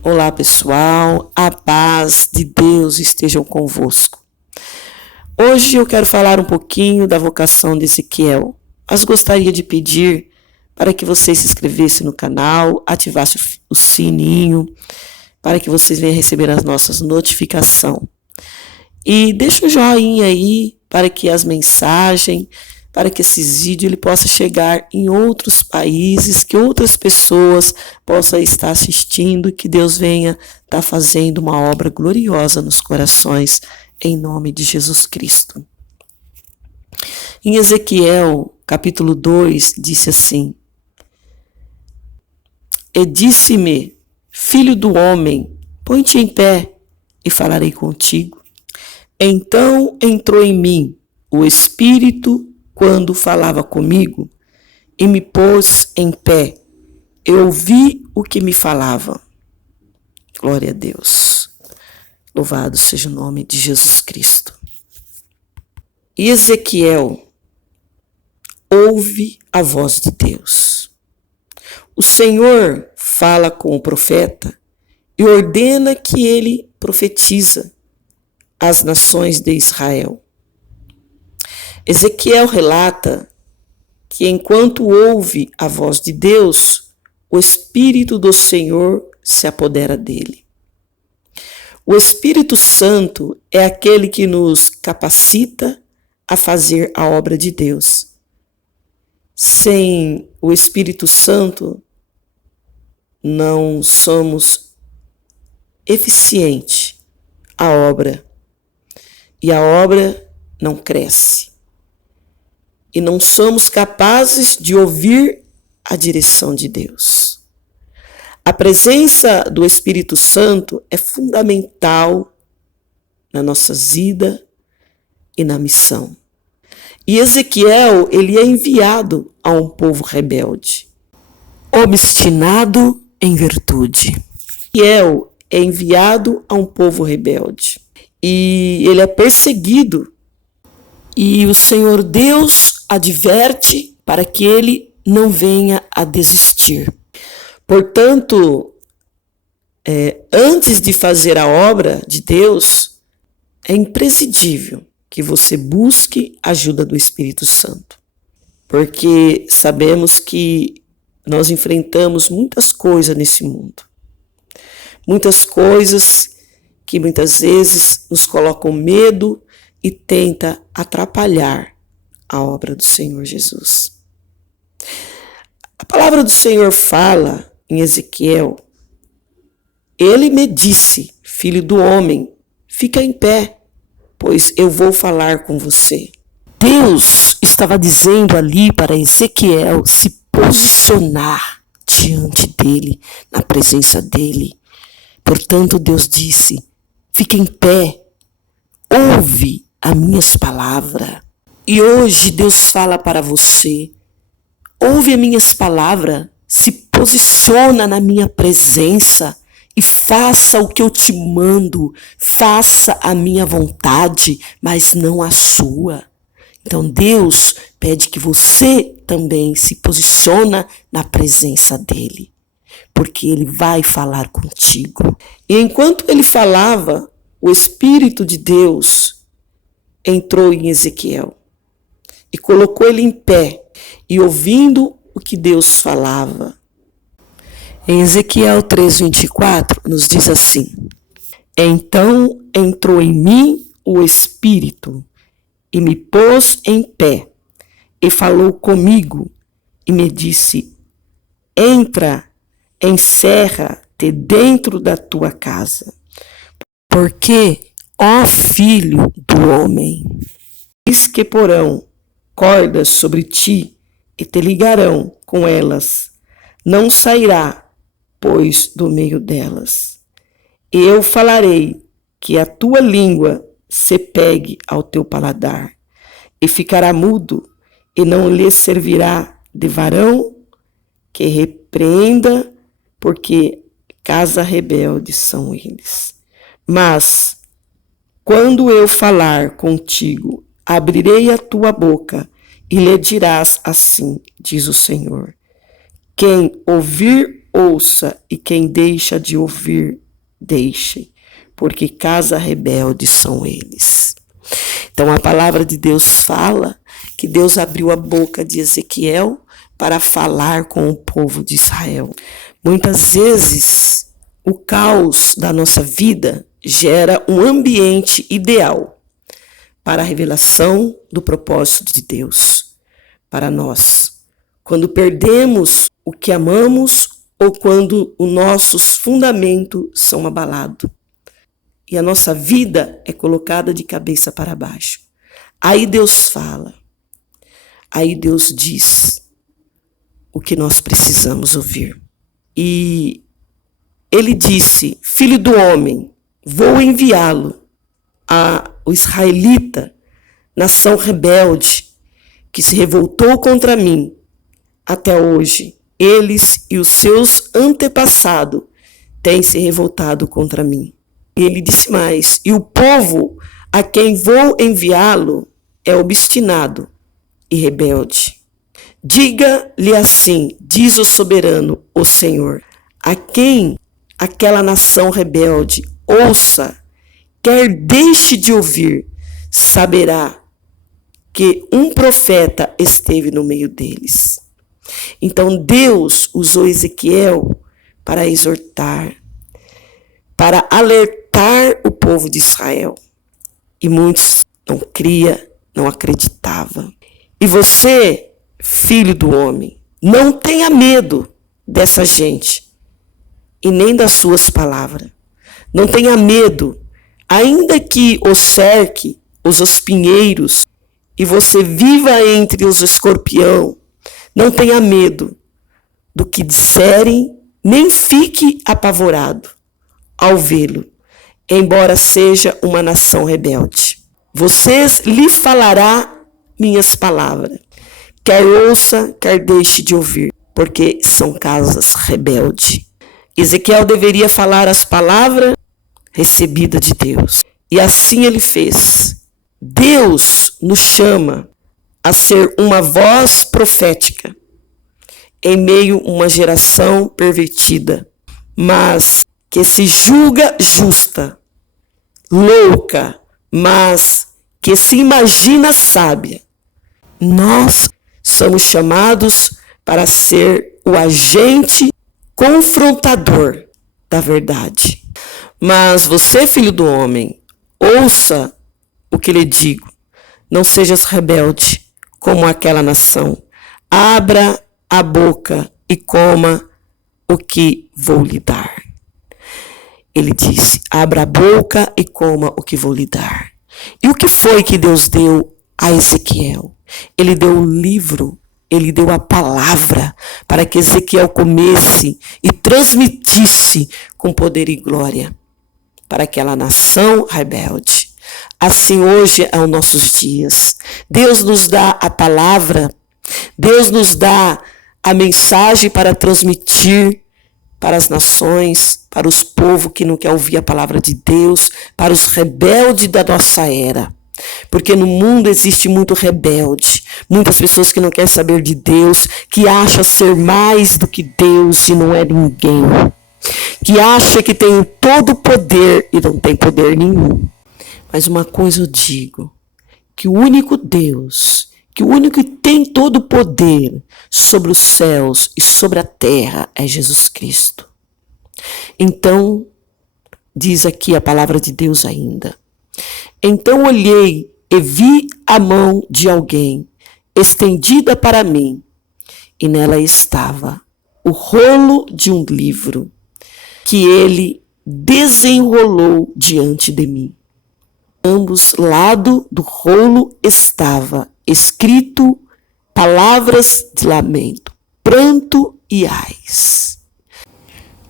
Olá pessoal, a paz de Deus estejam convosco. Hoje eu quero falar um pouquinho da vocação de Ezequiel, mas gostaria de pedir para que vocês se inscrevessem no canal, ativassem o sininho, para que vocês venham receber as nossas notificações. E deixa um joinha aí para que as mensagens, para que esses vídeos ele possa chegar em outros países, que outras pessoas possam estar assistindo, que Deus venha estar fazendo uma obra gloriosa nos corações, em nome de Jesus Cristo. Em Ezequiel, capítulo 2, disse assim: E disse-me, filho do homem, põe-te em pé e falarei contigo. Então entrou em mim o Espírito quando falava comigo, e me pôs em pé. Eu ouvi o que me falava. Glória a Deus. Louvado seja o nome de Jesus Cristo. E Ezequiel ouve a voz de Deus. O Senhor fala com o profeta e ordena que ele profetiza às nações de Israel. Ezequiel relata que enquanto ouve a voz de Deus, o Espírito do Senhor se apodera dele. O Espírito Santo é aquele que nos capacita a fazer a obra de Deus. Sem o Espírito Santo, não somos eficientes à obra. E a obra não cresce. E não somos capazes de ouvir a direção de Deus. A presença do Espírito Santo é fundamental na nossa vida e na missão. E Ezequiel, ele é enviado a um povo rebelde, obstinado em virtude. Ezequiel é enviado a um povo rebelde e ele é perseguido. E o Senhor Deus adverte para que ele não venha a desistir. Portanto, antes de fazer a obra de Deus, é imprescindível que você busque a ajuda do Espírito Santo. Porque sabemos que nós enfrentamos muitas coisas nesse mundo. Muitas coisas que muitas vezes nos colocam medo e tenta atrapalhar a obra do Senhor Jesus. A palavra do Senhor fala em Ezequiel: Ele me disse, filho do homem, fica em pé, pois eu vou falar com você. Deus estava dizendo ali para Ezequiel se posicionar diante dele, na presença dele. Portanto, Deus disse: fica em pé, ouve as minhas palavras. E hoje Deus fala para você: ouve as minhas palavras, se posiciona na minha presença e faça o que eu te mando, faça a minha vontade, mas não a sua. Então Deus pede que você também se posiciona na presença dele, porque ele vai falar contigo. E enquanto ele falava, o Espírito de Deus entrou em Ezequiel e colocou ele em pé e ouvindo o que Deus falava. Em Ezequiel 3:24 nos diz assim: Então entrou em mim o Espírito e me pôs em pé e falou comigo e me disse: Entra, encerra-te dentro da tua casa, porque, ó filho do homem, eis que porão cordas sobre ti e te ligarão com elas. Não sairá, pois, do meio delas. Eu falarei que a tua língua se pegue ao teu paladar, e ficará mudo, e não lhe servirá de varão que repreenda, porque casa rebelde são eles. Mas, quando eu falar contigo, abrirei a tua boca e lhe dirás assim, diz o Senhor: quem ouvir ouça, e quem deixa de ouvir, deixe, porque casa rebelde são eles. Então a palavra de Deus fala que Deus abriu a boca de Ezequiel para falar com o povo de Israel. Muitas vezes o caos da nossa vida gera um ambiente ideal para a revelação do propósito de Deus para nós. Quando perdemos o que amamos ou quando os nossos fundamentos são abalados e a nossa vida é colocada de cabeça para baixo. Aí Deus fala, aí Deus diz o que nós precisamos ouvir. E ele disse, filho do homem, vou enviá-lo ao israelita, nação rebelde, que se revoltou contra mim. Até hoje, eles e os seus antepassados têm se revoltado contra mim. E ele disse mais, e o povo a quem vou enviá-lo é obstinado e rebelde. Diga-lhe assim, diz o soberano, o Senhor, a quem aquela nação rebelde ouça, quer deixe de ouvir, saberá que um profeta esteve no meio deles. Então Deus usou Ezequiel para exortar, para alertar o povo de Israel. E muitos não criam, não acreditavam. E você, filho do homem, não tenha medo dessa gente e nem das suas palavras. Não tenha medo, ainda que o cerque os espinheiros e você viva entre os escorpião, não tenha medo do que disserem, nem fique apavorado ao vê-lo, embora seja uma nação rebelde. Vocês lhe falará minhas palavras, quer ouça, quer deixe de ouvir, porque são casas rebeldes. Ezequiel deveria falar as palavras recebidas de Deus. E assim ele fez. Deus nos chama a ser uma voz profética em meio a uma geração pervertida, mas que se julga justa, louca, mas que se imagina sábia. Nós somos chamados para ser o agente confrontador da verdade. Mas você, filho do homem, ouça o que lhe digo. Não sejas rebelde como aquela nação. Abra a boca e coma o que vou lhe dar. Ele disse, abra a boca e coma o que vou lhe dar. E o que foi que Deus deu a Ezequiel? Ele deu o livro, ele deu a palavra para que Ezequiel comesse e transmitisse com poder e glória para aquela nação rebelde. Assim hoje é os nossos dias. Deus nos dá a palavra, Deus nos dá a mensagem para transmitir para as nações, para os povos que não querem ouvir a palavra de Deus, para os rebeldes da nossa era. Porque no mundo existe muito rebelde, muitas pessoas que não querem saber de Deus, que acham ser mais do que Deus e não é ninguém, que acha que tem todo o poder e não tem poder nenhum. Mas uma coisa eu digo, que o único Deus, que o único que tem todo o poder sobre os céus e sobre a terra é Jesus Cristo. Então, diz aqui a palavra de Deus ainda. Então olhei e vi a mão de alguém estendida para mim, e nela estava o rolo de um livro que ele desenrolou diante de mim. Ambos lados do rolo estava escrito palavras de lamento, pranto e ais.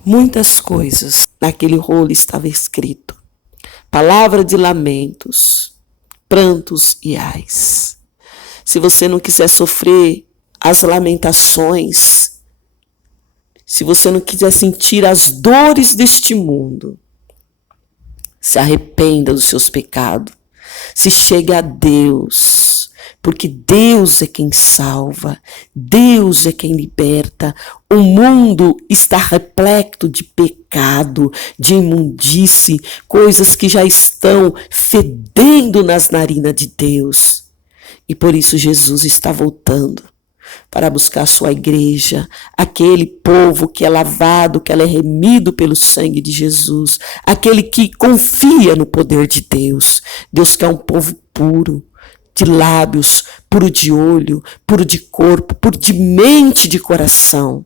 Muitas coisas naquele rolo estava escrito. Palavra de lamentos, prantos e ais. Se você não quiser sofrer as lamentações, se você não quiser sentir as dores deste mundo, se arrependa dos seus pecados, se chegue a Deus, porque Deus é quem salva, Deus é quem liberta. O mundo está repleto de pecado, de imundície, coisas que já estão fedendo nas narinas de Deus. E por isso Jesus está voltando para buscar a sua igreja, aquele povo que é lavado, que é remido pelo sangue de Jesus, aquele que confia no poder de Deus. Deus quer um povo puro, de lábios, puro de olho, puro de corpo, puro de mente, de coração.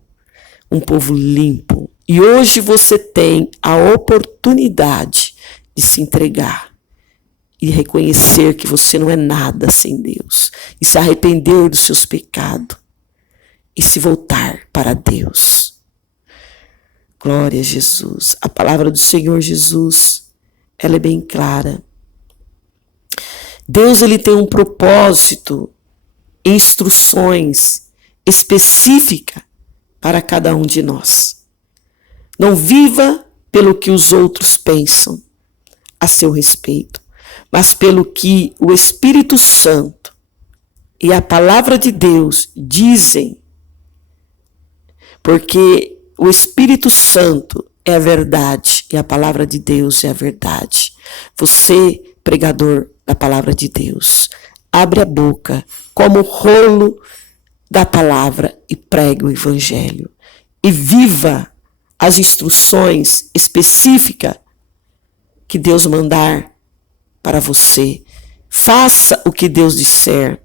Um povo limpo. E hoje você tem a oportunidade de se entregar e reconhecer que você não é nada sem Deus, e se arrepender dos seus pecados, e se voltar para Deus. Glória a Jesus. A palavra do Senhor Jesus, ela é bem clara. Deus, ele tem um propósito, instruções específicas para cada um de nós. Não viva pelo que os outros pensam a seu respeito, mas pelo que o Espírito Santo e a palavra de Deus dizem, porque o Espírito Santo é a verdade e a palavra de Deus é a verdade. Você, pregador da palavra de Deus, abre a boca como rolo da palavra e pregue o evangelho. E viva as instruções específicas que Deus mandar para você. Faça o que Deus disser,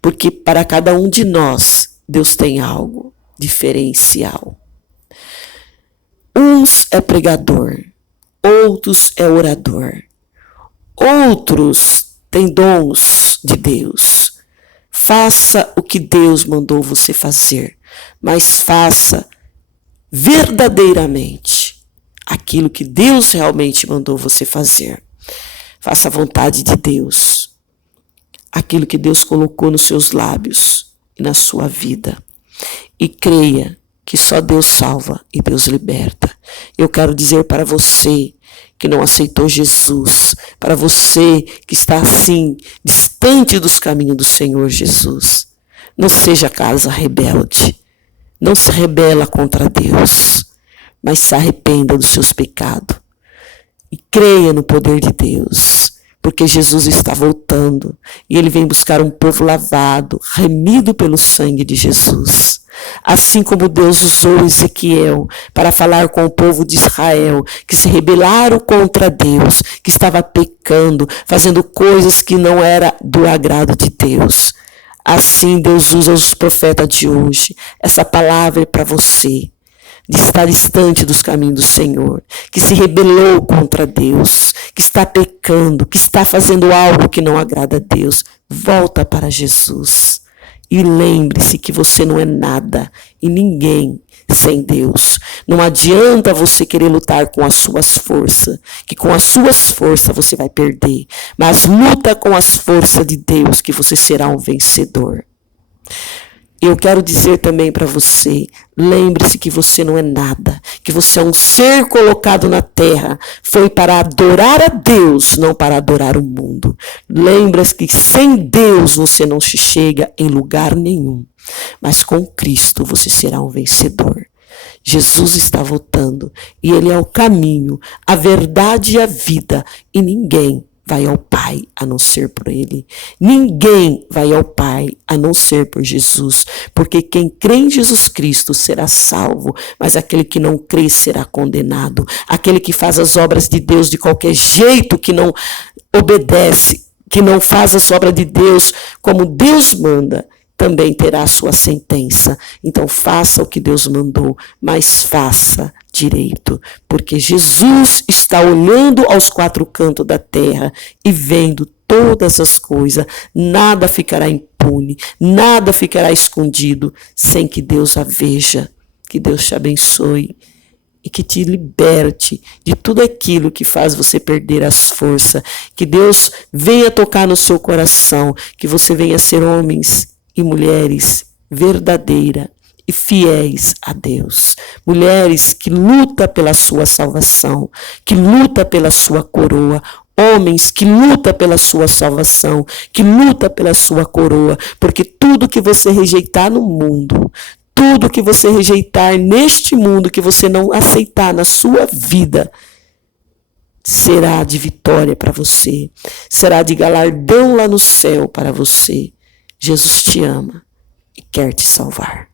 porque para cada um de nós, Deus tem algo diferencial. Uns é pregador, outros é orador, outros têm dons de Deus. Faça o que Deus mandou você fazer, mas faça verdadeiramente aquilo que Deus realmente mandou você fazer. Faça a vontade de Deus, aquilo que Deus colocou nos seus lábios e na sua vida. E creia que só Deus salva e Deus liberta. Eu quero dizer para você que não aceitou Jesus, para você que está assim, distante dos caminhos do Senhor Jesus, não seja casa rebelde, não se rebela contra Deus, mas se arrependa dos seus pecados e creia no poder de Deus, porque Jesus está voltando e ele vem buscar um povo lavado, remido pelo sangue de Jesus. Assim como Deus usou Ezequiel para falar com o povo de Israel, que se rebelaram contra Deus, que estava pecando, fazendo coisas que não era do agrado de Deus. Assim Deus usa os profetas de hoje. Essa palavra é para você, de estar distante dos caminhos do Senhor, que se rebelou contra Deus, que está pecando, que está fazendo algo que não agrada a Deus. Volta para Jesus. E lembre-se que você não é nada e ninguém sem Deus. Não adianta você querer lutar com as suas forças, que com as suas forças você vai perder. Mas luta com as forças de Deus, que você será um vencedor. Eu quero dizer também para você, lembre-se que você não é nada, que você é um ser colocado na terra, foi para adorar a Deus, não para adorar o mundo. Lembre-se que sem Deus você não se chega em lugar nenhum, mas com Cristo você será um vencedor. Jesus está voltando e ele é o caminho, a verdade e a vida, e ninguém vai ao Pai a não ser por ele. Ninguém vai ao Pai a não ser por Jesus, porque quem crê em Jesus Cristo será salvo, mas aquele que não crê será condenado. Aquele que faz as obras de Deus de qualquer jeito, que não obedece, que não faz as obras de Deus como Deus manda, também terá a sua sentença. Então faça o que Deus mandou, mas faça direito, porque Jesus está olhando aos quatro cantos da terra e vendo todas as coisas. Nada ficará impune, nada ficará escondido sem que Deus a veja. Que Deus te abençoe e que te liberte de tudo aquilo que faz você perder as forças. Que Deus venha tocar no seu coração, que você venha ser homens e mulheres verdadeiras e fiéis a Deus. Mulheres que lutam pela sua salvação, que lutam pela sua coroa. homens que lutam pela sua salvação, que lutam pela sua coroa, porque tudo que você rejeitar no mundo, tudo que você rejeitar neste mundo, que você não aceitar na sua vida, será de vitória para você, será de galardão lá no céu para você. Jesus te ama e quer te salvar.